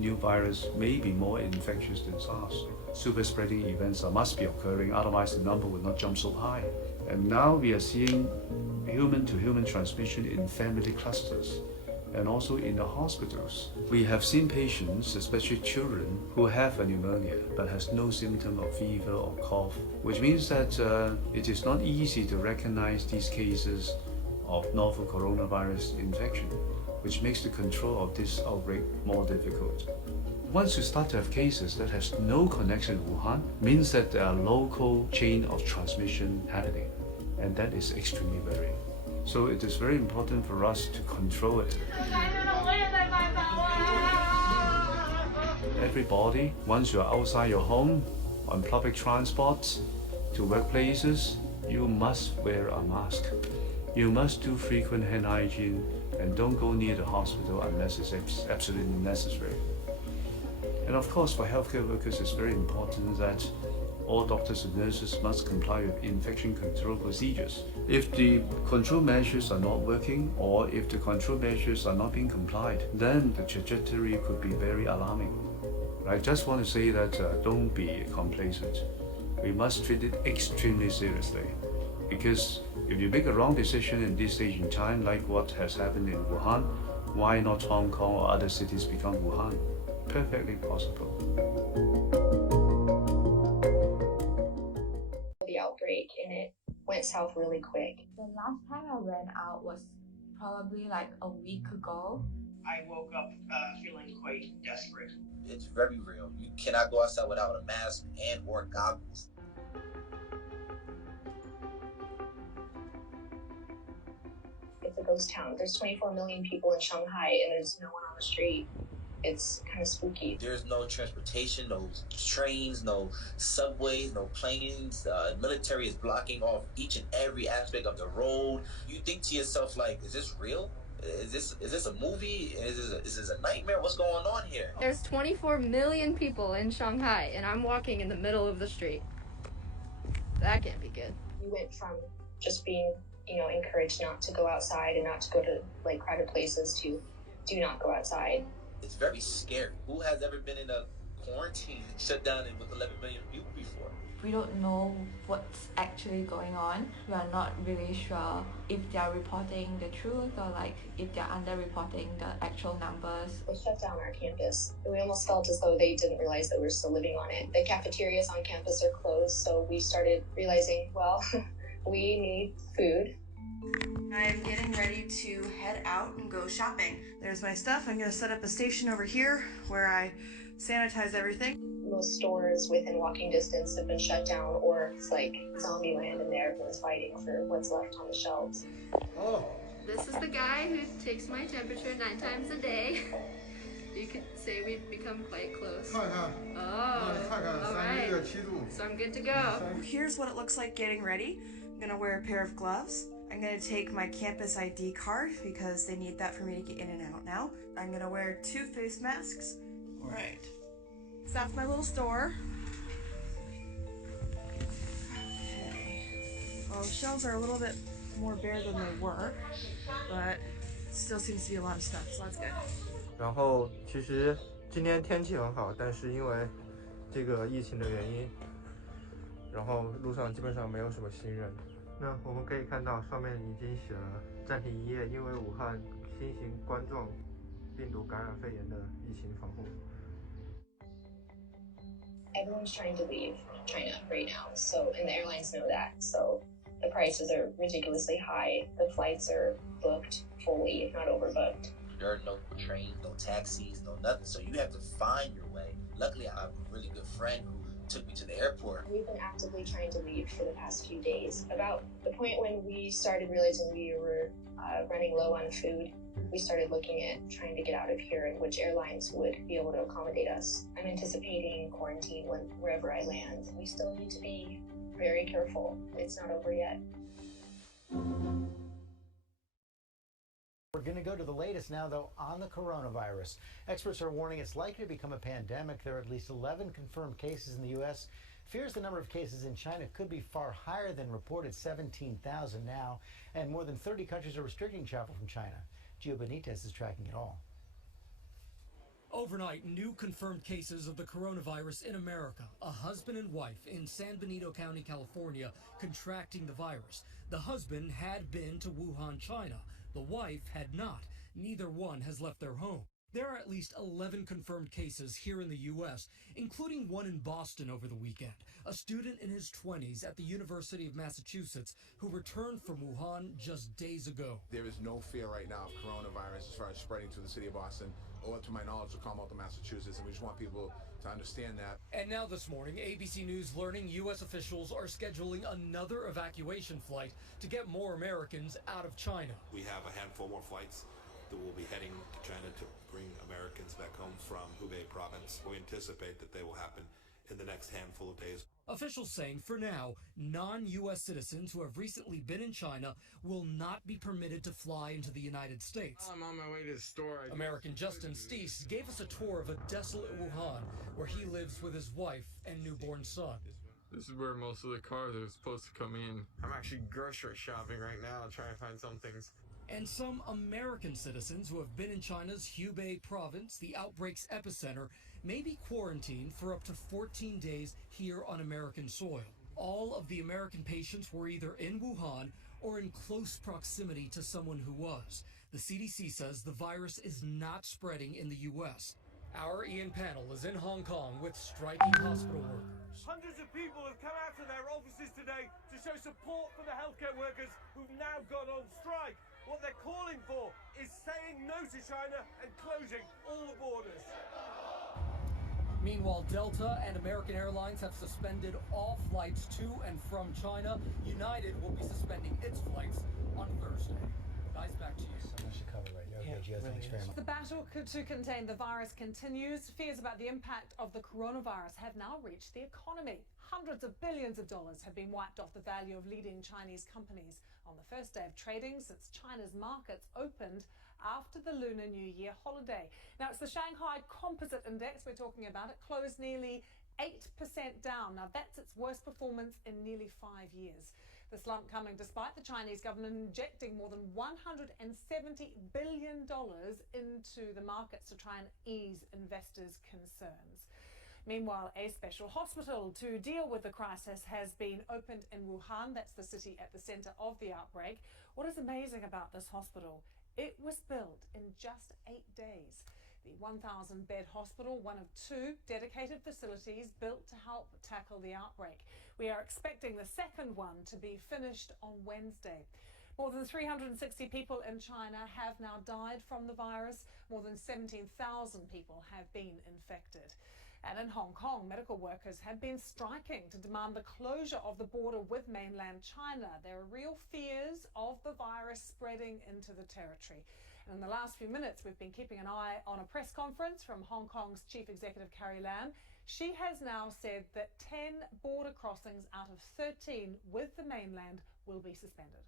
new virus may be more infectious than SARS. Super spreading events must be occurring, otherwise the number would not jump so high. And now we are seeing human-to-human transmission in family clusters and also in the hospitals. We have seen patients, especially children, who have a pneumonia but has no symptom of fever or cough, which means that it is not easy to recognize these cases of novel coronavirus infection, which makes the control of this outbreak more difficult. Once you start to have cases that has no connection to Wuhan, means that there are local chain of transmission happening, and that is extremely worrying. So it is very important for us to control it. Everybody, once you are outside your home, on public transport, to workplaces, you must wear a mask. You must do frequent hand hygiene and don't go near the hospital unless it's absolutely necessary. And of course, for healthcare workers, it's very important that all doctors and nurses must comply with infection control procedures. If the control measures are not working, or if the control measures are not being complied, then the trajectory could be very alarming. I just want to say that don't be complacent. We must treat it extremely seriously. Because if you make a wrong decision in this stage in time, like what has happened in Wuhan, why not Hong Kong or other cities become Wuhan? Perfectly possible. The outbreak, and it went south really quick. The last time I went out was probably like a week ago. I woke up feeling quite desperate. It's very real. You cannot go outside without a mask and or goggles. It's a ghost town. There's 24 million people in Shanghai and there's no one on the street. It's kind of spooky. There's no transportation, no trains, no subways, no planes. Military is blocking off each and every aspect of the road. You think to yourself, like, is this real? Is this a movie? Is this a nightmare? What's going on here? There's 24 million people in Shanghai, and I'm walking in the middle of the street. That can't be good. You went from just being, encouraged not to go outside and not to go to like crowded places to do not go outside. It's very scary. Who has ever been in a quarantine shut down with 11 million people before? We don't know what's actually going on. We are not really sure if they're reporting the truth or like if they're underreporting the actual numbers. They shut down our campus. We almost felt as though they didn't realize that we're still living on it. The cafeterias on campus are closed, so we started realizing, well, we need food. I'm getting ready to head out and go shopping. There's my stuff. I'm going to set up a station over here where I sanitize everything. Most stores within walking distance have been shut down, or it's like zombie land in there. Everyone's fighting for what's left on the shelves. Oh. This is the guy who takes my temperature 9 times a day. You could say we've become quite close. Oh, all right. So I'm good to go. Here's what it looks like getting ready. I'm going to wear a pair of gloves. I'm going to take my campus ID card because they need that for me to get in and out now. I'm going to wear 2 face masks. All right. So that's my little store. Okay. Well, the shelves are a little bit more bare than they were, but still seems to be a lot of stuff, so that's good. 然后其实今天天气很好，但是因为这个疫情的原因，然后路上基本上没有什么行人。那我们可以看到上面已经写了暂停营业，因为武汉新型冠状病毒感染肺炎的疫情防护。Everyone's trying to leave China right now, so and the airlines know that. So the prices are ridiculously high. The flights are booked fully, if not overbooked. There are no trains, no taxis, no nothing. So you have to find your way. Luckily, I have a really good friend who took me to the airport. We've been actively trying to leave for the past few days. About the point when we started realizing we were running low on food, we started looking at trying to get out of here and which airlines would be able to accommodate us. I'm anticipating quarantine wherever I land. We still need to be very careful. It's not over yet. We're going to go to the latest now, though, on the coronavirus. Experts are warning it's likely to become a pandemic. There are at least 11 confirmed cases in the U.S. Fears the number of cases in China could be far higher than reported, 17,000 now, and more than 30 countries are restricting travel from China. Gio Benitez is tracking it all. Overnight, new confirmed cases of the coronavirus in America. A husband and wife in San Benito County, California, contracting the virus. The husband had been to Wuhan, China. The wife had not. Neither one has left their home. There are at least 11 confirmed cases here in the U.S., including one in Boston over the weekend. A student in his 20s at the University of Massachusetts who returned from Wuhan just days ago. There is no fear right now of coronavirus as far as spreading to the city of Boston or, to my knowledge, the Commonwealth of Massachusetts, and we just want people to understand that. And now this morning, ABC News learning U.S. officials are scheduling another evacuation flight to get more Americans out of China. We have a handful more flights that will be heading to China to bring Americans back home from Hubei province. We anticipate that they will happen in the next handful of days. Officials saying for now, non-U.S. citizens who have recently been in China will not be permitted to fly into the United States. I'm on my way to the store. American Justin Steese gave us a tour of a desolate Wuhan where he lives with his wife and newborn son. This is where most of the cars are supposed to come in. I'm actually grocery shopping right now, trying to find some things. And some American citizens who have been in China's Hubei province, the outbreak's epicenter, may be quarantined for up to 14 days here on American soil. All of the American patients were either in Wuhan or in close proximity to someone who was. The CDC says the virus is not spreading in the U.S. Our Ian Panel is in Hong Kong with striking hospital workers. Hundreds of people have come out of their offices today to show support for the healthcare workers who've now gone on strike. What they're calling for is saying no to China and closing all the borders. Meanwhile, Delta and American Airlines have suspended all flights to and from China. United will be suspending its flights on Thursday. Guys, back to you. So much to cover right now. Okay, Gio, thanks very much. The battle to contain the virus continues. Fears about the impact of the coronavirus have now reached the economy. Hundreds of billions of dollars have been wiped off the value of leading Chinese companies on the first day of trading since China's markets opened after the Lunar New Year holiday. Now, it's the Shanghai Composite Index we're talking about. It closed nearly 8% down. Now, that's its worst performance in nearly 5 years. The slump coming despite the Chinese government injecting more than $170 billion into the markets to try and ease investors' concerns. Meanwhile, a special hospital to deal with the crisis has been opened in Wuhan. That's the city at the center of the outbreak. What is amazing about this hospital? It was built in just 8 days. The 1,000-bed hospital, one of 2 dedicated facilities built to help tackle the outbreak. We are expecting the second one to be finished on Wednesday. More than 360 people in China have now died from the virus. More than 17,000 people have been infected. And in Hong Kong, medical workers have been striking to demand the closure of the border with mainland China. There are real fears of the virus spreading into the territory. And in the last few minutes, we've been keeping an eye on a press conference from Hong Kong's Chief Executive Carrie Lam. She has now said that 10 border crossings out of 13 with the mainland will be suspended.